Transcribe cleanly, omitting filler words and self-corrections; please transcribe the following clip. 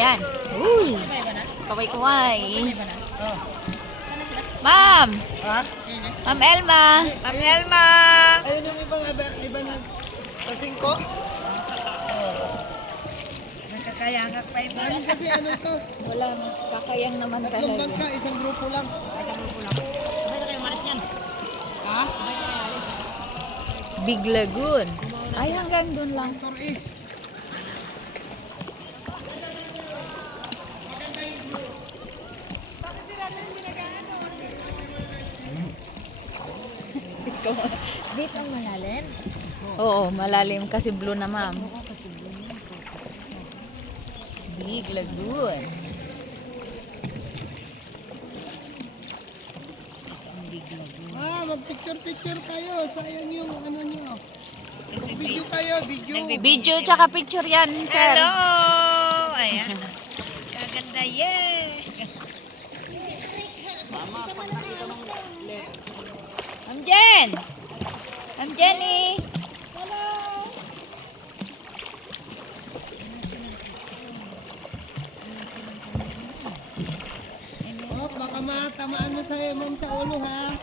Yan. Uy. Kaway-kaway. Ma'am. Ha? Ma'am Elma. Ma'am Elma. Ayun yung ibang kasing ko. Nakakayangak pa iba. Dami kasi ano to. Wala. Kakayang naman Tatlong talaga. bangka, isang grupo lang. Sabay na kayo malis niyan. Ha? Big Lagoon. Ay, hanggang dun lang. Motor eh. Dito ang malalim. Oo, malalim kasi blue na, ma'am. Big Lagoon. Mag-picture kayo. Sayang yung ano nyo. Video kayo, video. Video tsaka picture yan, sir. Hello! Ayan. Kaganda, yeah! Ma'am Jen. Ma'am Jenny. Oh, baka matamaan mo sa'yo, ma'am, sa ulo, ha?